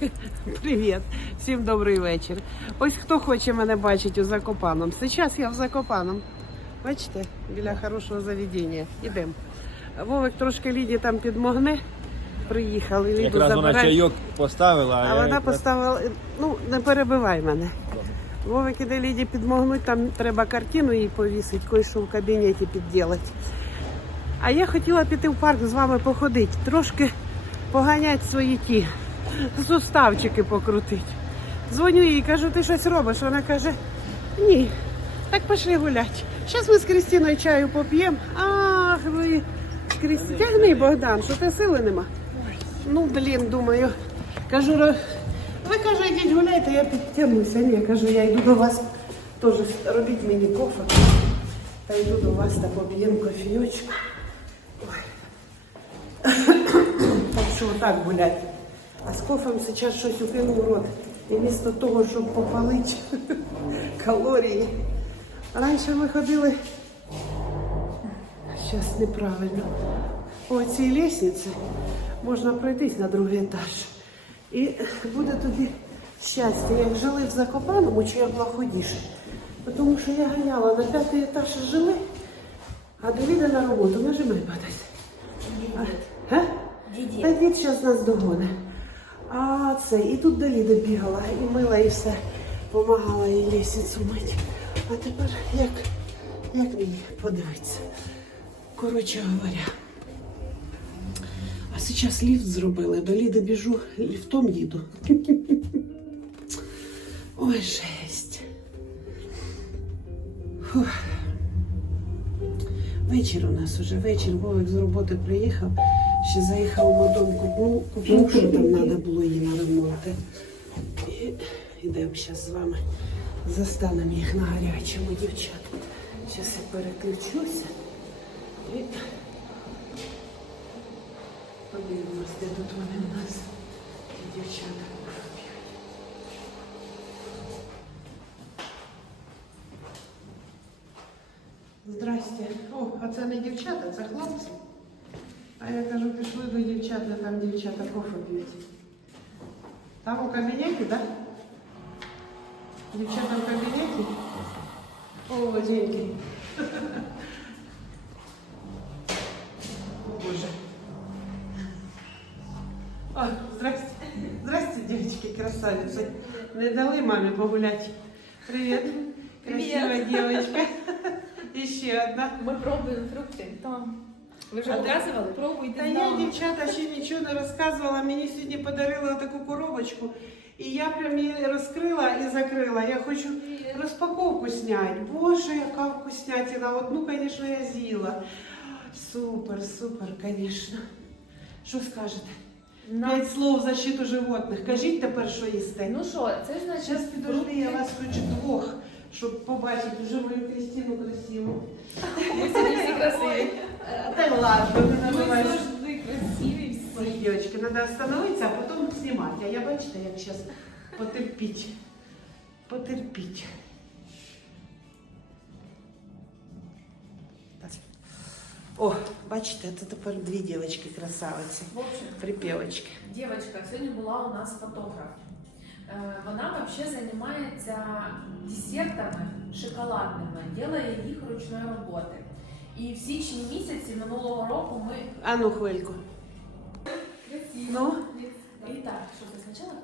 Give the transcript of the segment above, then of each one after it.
Привіт, всім добрий вечір. Ось хто хоче мене бачити у Закопаном. Зараз я в Закопаном. Бачите, біля хорошого заведення. Ідемо. Вовик трошки Ліді там підмогне. Приїхали, Ліду Якраз вона чайок поставила, А я вона якраз- поставила, ну не перебивай мене. Вовик іде Ліді підмогнуть, там треба картину їй повісити, кое-що в кабінеті підділати. А я хотіла піти в парк з вами походити, трошки поганять свої ті суставчики покрутити. Дзвоню їй, кажу, ти щось робиш? Вона каже, ні. Так пішли гулять. Зараз ми з Крістіною чаю поп'ємо. Ах, ви Крісті, тягни, Богдан, що ти сили нема. Ну, блін, думаю. Кажу, ви каже, йдіть гуляйте, я підтягнуся. Ні, кажу, я йду до вас. Теж робіть мені кофе. Та йду до вас та поп'ємо кофійочку. Так що отак гулять. А з кофем зараз щось упину в рот. І вмісто того, щоб попалити калорії. Раніше ми ходили. Зараз неправильно. По цій лестниці можна пройтись на другий етаж. І буде тобі щастя, як жили в Закопаному, чи я була худіша. Тому що я ганяла на п'ятий етаж жили, а до Ліди на роботу нажимай падать. Та дід зараз нас догоне. А це, і тут до Ліди бігала, і мила, і все. Помагала їй лісницю мити. А тепер як, як мені подивитися? Коротше говоря. А зараз ліфт зробили, до Ліди біжу, ліфтом їду. Ой, жесть. Фух. Вечір у нас уже вечір. Вовик з роботи приїхав, ще заїхав у дом, купнув, купнув, що там треба було їй на ремонти. І йдемо зараз з вами. Застанемо їх на гарячому, дівчат. Зараз я переключуся. І подивимось, де тут вони у нас. Дівчата. Здрасте. О, а це не дівчата, це хлопці. А я кажу, пішли до дівчат, а там дівчата кофе п'ють. Там у кабінеті, так? Да? Дівчата в кабінеті? О, деньги. О, Боже. О, здрасте. Здрасте, девочки, красавицы. Не дали маме погулять. Привет. Красивая девочка. Еще одна. Ми пробуємо фрукти. Там. Ви вже А де? показували? Пробуйте Та з я, нами. дівчата, ще нічого не розказувала. Мені сьогодні подарили таку коробочку. І я прям її розкрила і закрила. Я хочу розпаковку зняти. Боже, яка вкуснятина. Одну, звісно, я з'їла. Супер, супер, звісно. Що скажете? На- П'ять слов в защиту животних. Кажіть тепер, що їсте. Ну що, це значить Зараз підожди, я вас хочу двох, щоб побачити вже мою Кристину красиву. Ми сьогодні всі красиві. Та ладно, красиві Ой, девочки, надо остановиться, а потом снимать. А я бачите, як зараз потерпіть. Потерпіть. О, бачите, це тепер дві дівчатки красавиці. В общем, Припівочки. дівчинка сьогодні була у нас фотограф. Е, Вона взагалі займається десертами шоколадними, ділає їх ручної роботи. І в січні місяці минулого року ми А ну, хвильку. Ну? І так, що ти спочатку?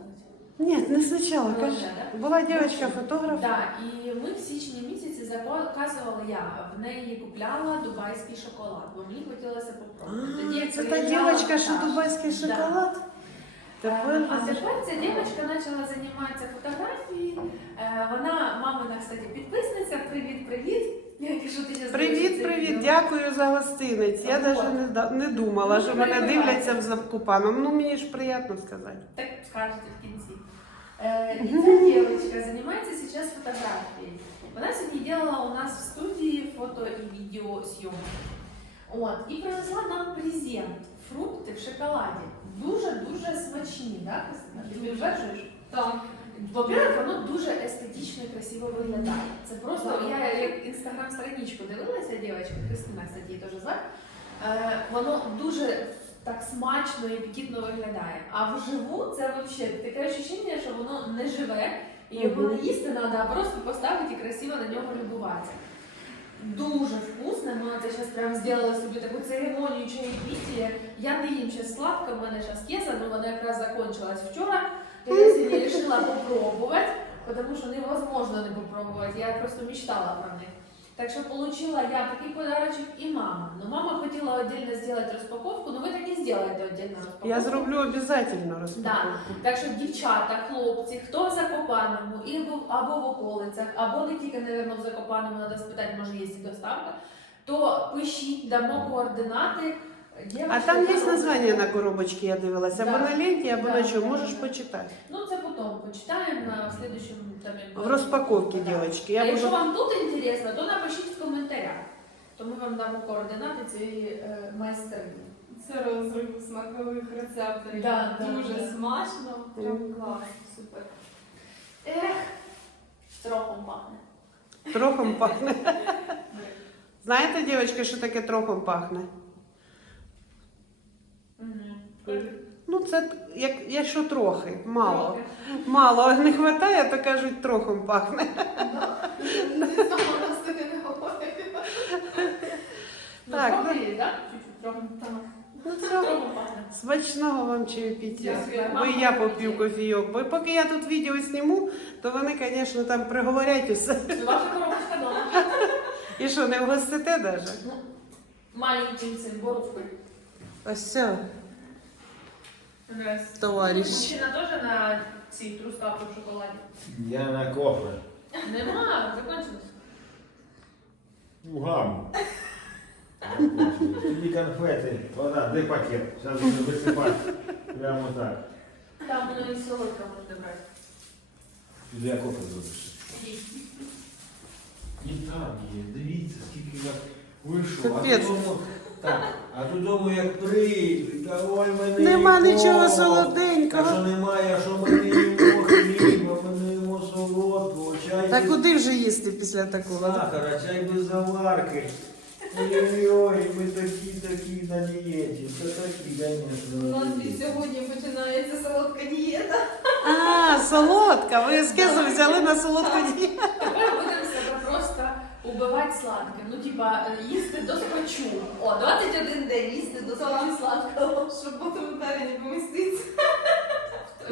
Ні, не спочатку, Ну, кажи. да, Була дівчинка фотограф. Так, і ми в січні місяці заказували я. В неї купляла дубайський шоколад, бо мені хотілося попробувати. Тоді як Це та приїжджала, дівчинка, що так. дубайський Да. шоколад? Тепер А тепер ця дівчинка почала займатися фотографією. Е, Вона мамина, кстати, підписниця. Привіт, привіт. Я кажу, ти зараз Привіт, привіт, дякую за гостинець. Я навіть не, не думала, Ну, що мене дивляться в Закопаном. Ну мені ж приємно сказати. Так скажете в кінці. Е, І ця дівчинка займається зараз фотографією. Вона сьогодні робила у нас в студії фото і відеосйомки. От, і привезла нам презент. Фрукти в шоколаді. Дуже-дуже смачні, так, Ти підтверджуєш? Так. Во-первых, воно дуже естетично і красиво виглядає. Це просто я як інстаграм страничку дивилася, дівчинка, Христина, кстати, теж звати. Е, воно дуже так смачно і апетитно виглядає. А вживу це взагалі таке відчуття, що воно не живе, і його не їсти треба, а просто поставити і красиво на нього любуватися. Дуже вкусно, ми це зараз прям зробили собі таку церемонію чаєпітія. Я не їм зараз сладко, в мене зараз кеса, ну вона якраз закончилась вчора. Я сьогодні вирішила попробувати, тому що невозможно не попробувати. Я просто мечтала про них. Так що получила я такий подарочок і мама. Ну мама хотіла отдельно зробити розпаковку, ну ви так і зробите отдельно розпаковку. Я зроблю обов'язково розпаковку. Так що дівчата, хлопці, хто в Закопаному і в- або в околицях, або не тільки, напевно, в Закопаному, треба спитати, може є і доставка, то пишіть, дамо координати. А там є названня на коробочці, я дивилася, або Да. на ленті, або Да. на чому, можеш почитати. Ну це потім почитаємо на слідчому там. В розпаковці, Да. дівчатки. А Я якщо буду... вам тут інтересно, то напишіть в коментарях. То ми вам дамо координати цієї е, майстерні. Це розрив смакових рецепторів. Да, да, Дуже да. смачно, прям клас, супер. Ех, трохом пахне. Трохом пахне. Знаєте, дівчатки, що таке трохом пахне? Ну, це як, якщо трохи, мало. Трохи. Мало не вистачає, то кажуть, трохом пахне. Не знаю, у нас таке не говорить. Ну, Так, трохи так? Ну, все. Трохом пахне. Смачного вам чаєпіття. Дякую. Бо і я поп'ю кофійок. Бо поки я тут відео зніму, то вони, звісно, там приговорять усе. Ваша коробочка дома. І що, не вгостите навіть? Ну, маленьким цим борочкою. Ось все. товариш. Мужчина теж на цій трускавці в шоколаді? Я на кофе. Нема, закончилось. Ну, гаму. Тобі конфети. Вода, де пакет? Зараз буду висипати. Прямо так. Там воно і солодка можна брати. Піду я кофе зробиш. І там є, дивіться, скільки я вийшов. А Капець. додому, так, А додому як прийду, та ой мене. Нема нікого. нічого А що немає, а що ми не їмо хліба, ми не їмо солодкого, чай. Та без куди вже їсти після такого? Сахара, чай без заварки. Ой-ой-ой, ми такі, такі на дієті. Це такі, У нас звісно. і сьогодні починається солодка дієта. А, солодка. Ви з кезу взяли на солодку дієту. Тепер убивати сладке, Ну, типа, е, їсти до спочу. О, 21 день їсти до салам сладкого. Щоб потім тебе не поміститься.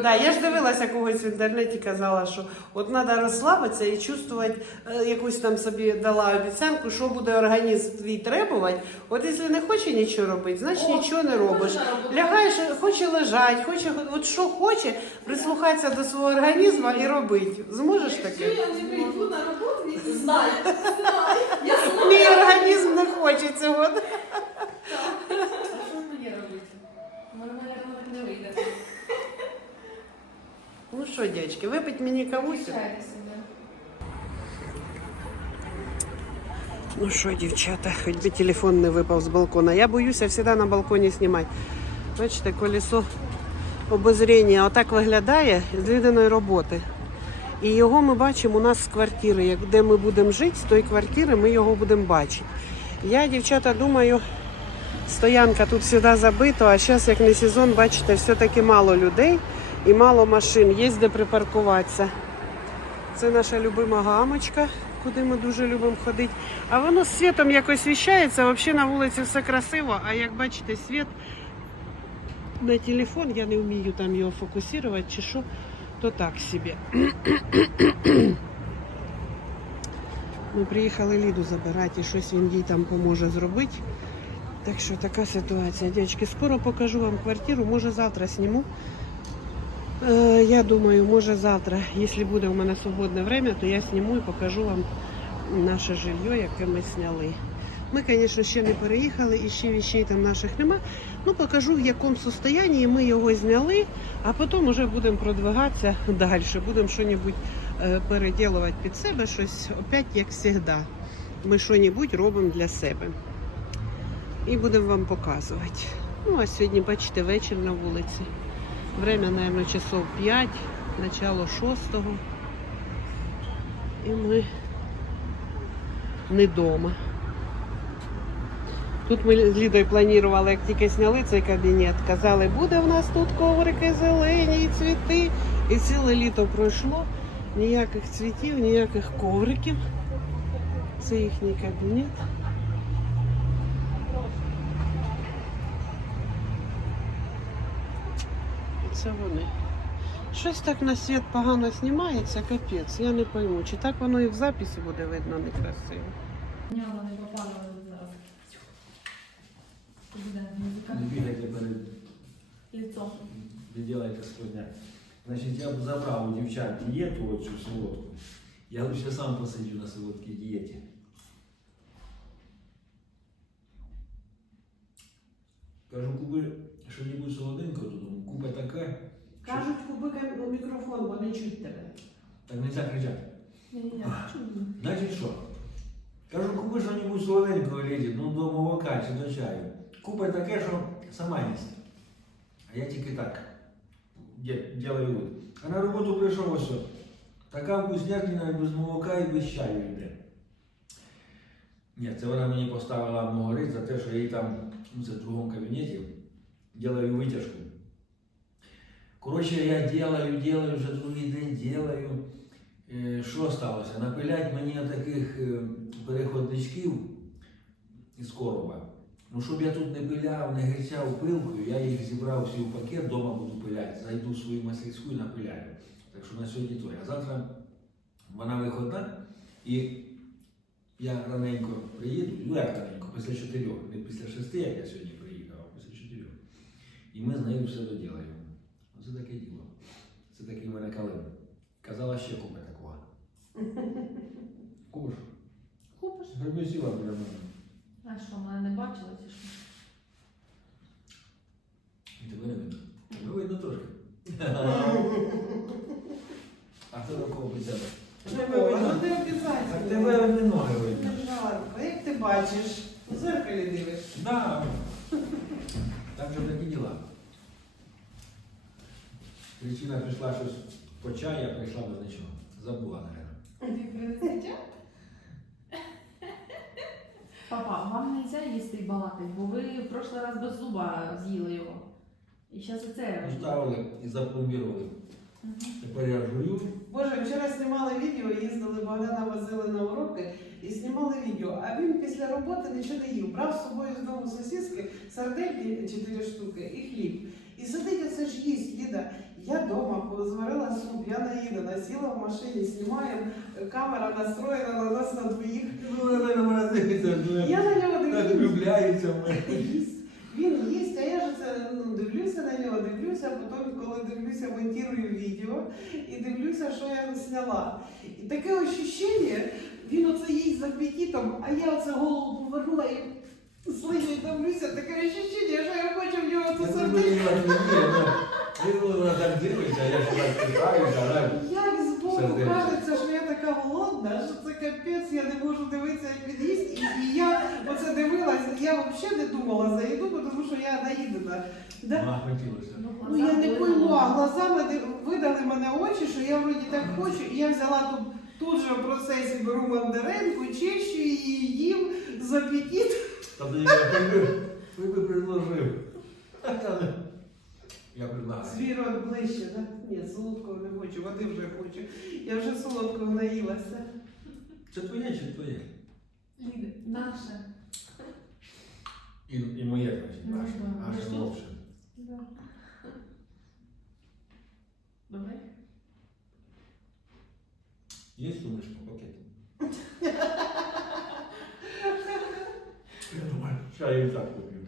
Да, я ж дивилася когось в інтернеті, казала, що от треба розслабитися і чувствувати, е, якусь там собі дала обіцянку, що буде організм твій требувати. От якщо не хоче нічого робити, значить О, нічого не робиш. можна робити. Лягаєш, хоче лежати, хоче, от що хоче, прислухатися до свого організму і робити. Зможеш Якщо таке? я не прийду на роботу, ні, Знаю. знаю. Я Мій організм не хоче цього. А що мені робити? У мене, мабуть, так не вийде. Ну що, дівчатки, випить мені кавусю? Ну що, дівчата, хоч би телефон не випав з балкона. Я боюся завжди на балконі знімати. Бачите, колесо обозріння отак виглядає з людиної роботи. І його ми бачимо у нас з квартири. Де ми будемо жити, з тої квартири ми його будемо бачити. Я, дівчата, думаю, стоянка тут завжди забита, а зараз, як не сезон, бачите, все-таки мало людей і мало машин. Є де припаркуватися. Це наша любима гамочка, куди ми дуже любимо ходити. А воно з світом якось віщається. Взагалі на вулиці все красиво, а як бачите, світ на телефон, я не вмію там його фокусувати чи що, то так собі. Ми приїхали Ліду забирати і щось він їй там поможе зробити. Так що така ситуація. Дівчатки, скоро покажу вам квартиру, може завтра зніму. Е, Я думаю, може завтра, якщо буде у мене свободне время, то я зніму і покажу вам наше жилье, яке ми зняли. Ми, звісно, ще не переїхали і ще вещей там наших нема. Ну, покажу, в якому стані ми його зняли, а потім вже будемо продвигатися далі. Будемо щось переділувати під себе, щось опять як завжди. Ми щось робимо для себе. І будемо вам показувати. Ну, а сьогодні, бачите, вечір на вулиці. Время, наверное, часов 5, начало 6. І ми не вдома. Тут ми з Лідою планували, як тільки зняли цей кабінет, казали, буде в нас тут коврики зелені і цвіти. І ціле літо пройшло. Ніяких цвітів, ніяких ковриків. Це їхній кабінет. Це вони. Щось так на світ погано знімається, капець. Я не пойму, чи так воно і в записі буде видно некрасиво. Не попала зараз. Не бігайте перед складняк. Значить, я б забрав у дівчат дієту оцю солодку. Я лише сам посидю на солодкій дієті. Кажу, купи що-небудь солоденько додому, купа таке. Кажуть, куби мікрофон, бо не чуть тебе. Так не можна кричати. Значить що? Кажу, купи що-небудь солоденького леді, ну до молока чи до чаю. Купи таке, що сама їсть. А я тільки так де- вид. А на роботу прийшов ось. що. Така вкуснятина без молока і без чаю йде. Ні, це вона мені поставила могорить за те, що я їй там, ну це в другому кабінеті, делаю витяжку. Коротше, я делаю, делаю, вже другий день делаю. Що сталося? Напилять мені таких е, переходничків із короба. Ну, щоб я тут не пиляв, не грицяв пилкою, я їх зібрав всі в пакет, вдома буду пиляти, зайду в свою мастерську і напиляю. Так що на сьогодні то. А завтра вона виходна, і я раненько приїду, ну як раненько, після чотирьох, не після шести, як я сьогодні приїхав, а після чотирьох. І ми з нею все доділаємо. Оце таке діло. Це такий в мене калин. Казала ще купи такого. Купиш? Купиш? Гриби сіла біля мене. А що, мене не бачила чи що? І тебе не видно. Тебе видно трошки. А хто такого обіцяв? Тебе видно, ти А тебе одні ноги видно. Жарко, як ти бачиш, у зеркалі дивишся. Да. Так же такі діла. Причина прийшла щось по чаю, а прийшла без нічого. Забула, наверное. Ти? Папа, вам не можна їсти і балакати, бо ви в прошлий раз без зуба з'їли його. І зараз оце. Поставили і запломбірували. Тепер я жую. Боже, вчора знімали відео, їздили, Богдана возили на уроки і знімали відео. А він після роботи нічого не їв. Брав з собою з дому сосиски, сардельки 4 штуки і хліб. І сидить наїдена, сіла в машині, знімаю, камера настроєна на нас на двоїх. Ну, вона на мене дивиться, ну, Я на нього так дивлюсь. влюбляється в мене. Їсть. Він їсть, а я ж це ну, дивлюся на нього, дивлюся, а потім, коли дивлюся, монтую відео і дивлюся, що я зняла. І таке ощущення, він оце їсть з апетитом, а я оце голову повернула і слиню дивлюся, таке ощущення, що я хочу в нього Я це це сердечко. розумію, ну, вона так дивиться, я ж так питаю, так. Як збоку Сердечко. кажеться, що я така голодна, що це капець, я не можу дивитися, як він їсть. І, і я оце дивилась, я взагалі не думала за їду, тому що я наїдена. Да? Вона хотілося. Ну я не пойму, а глазами видали мене очі, що я вроді так хочу, і я взяла тут, тут же в процесі беру мандаринку, чищу її, їм з апетитом. Тобто я би предложив. Я предлагаю. Свій рот ближче, так? Ні, солодкого не хочу, води вже хочу. Я вже солодкого наїлася. Це твоє чи твоє? Ліда, наше. І, і моє, значить, Ну, ваше. да. Аж Ну, що? Да. Давай. Є суміш по пакету? Я думаю, чаю і так купив.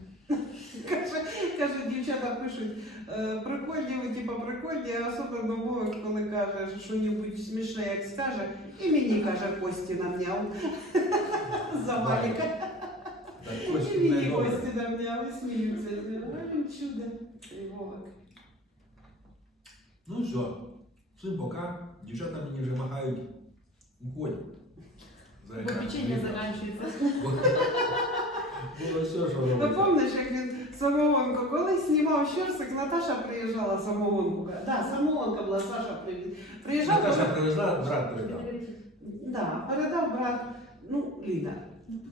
Каже, дівчата пишуть, прикольні ви, типа прикольні, а особливо Вовик, коли каже, що небудь смішне, як скаже, і мені каже, Кості намняв. За Валіка. Так, І Костю мені не добре. Кості намняв, і сміються. А він чудо. І Вовик. Ну все, всім пока. Дівчата мені вже махають уходь. За Бо екран. печення закінчується. Було все, що Ви робиться. пам'ятаєш, як він самогонку, коли знімав щорсик, Наташа приїжджала самогонку. Да, самогонка була, Саша привіз. Приїжджав, Наташа привезла, брат передав. Да, передав брат, ну, Ліда.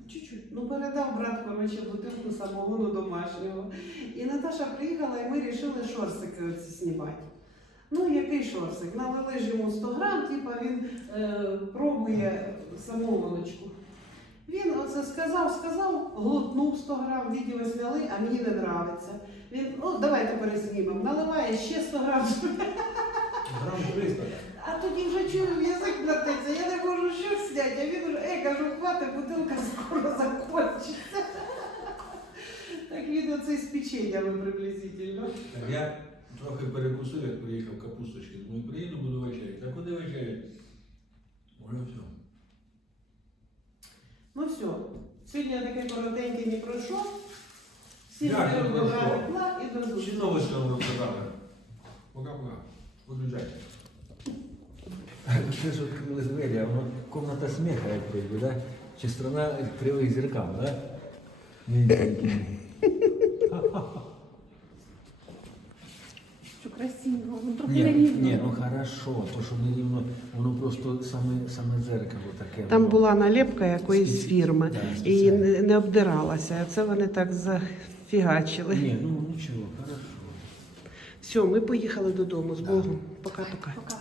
Чуть-чуть. Ну, передав брат, коротше, бутилку самогону домашнього. І Наташа приїхала, і ми вирішили шорстики оці знімати. Ну, який шорстик? Налили ж йому 100 грам, типа він е, пробує самогоночку. Він оце сказав, сказав, глотнув 100 грам, відео зняли, а мені не нравиться. Він, ну давайте перезнімемо, наливає ще 100 грам. Грам 300. А тоді вже чую, язик плететься, я не можу що зняти. А він вже, ей, кажу, хватить, бутилка скоро закончиться. Так він оце з печеннями приблизительно. Так я трохи перекусив, як приїхав капусточки. Думаю, приїду, буду вечеряти. А куди вечеряти? Уже все. Ну все, сьогодні я таке коротеньке не пройшов. Всі Дякую, всім пройшов. добра тепла і до Чи зустрічі. новости вам розказали? Пока-пока. Выключайте. Це ж відкрили двері, а воно комната сміха, як вроде, да? Чи страна кривих зеркал, да? Що Хорошо, то що не рівно, воно просто саме, саме дзеркало таке. Там воно. була наліпка якоїсь фірми Да, і не, не обдиралася. А це вони так зафігачили. Ні, ну нічого, хорошо. Все, ми поїхали додому з Богом. Пока-пока. Пока.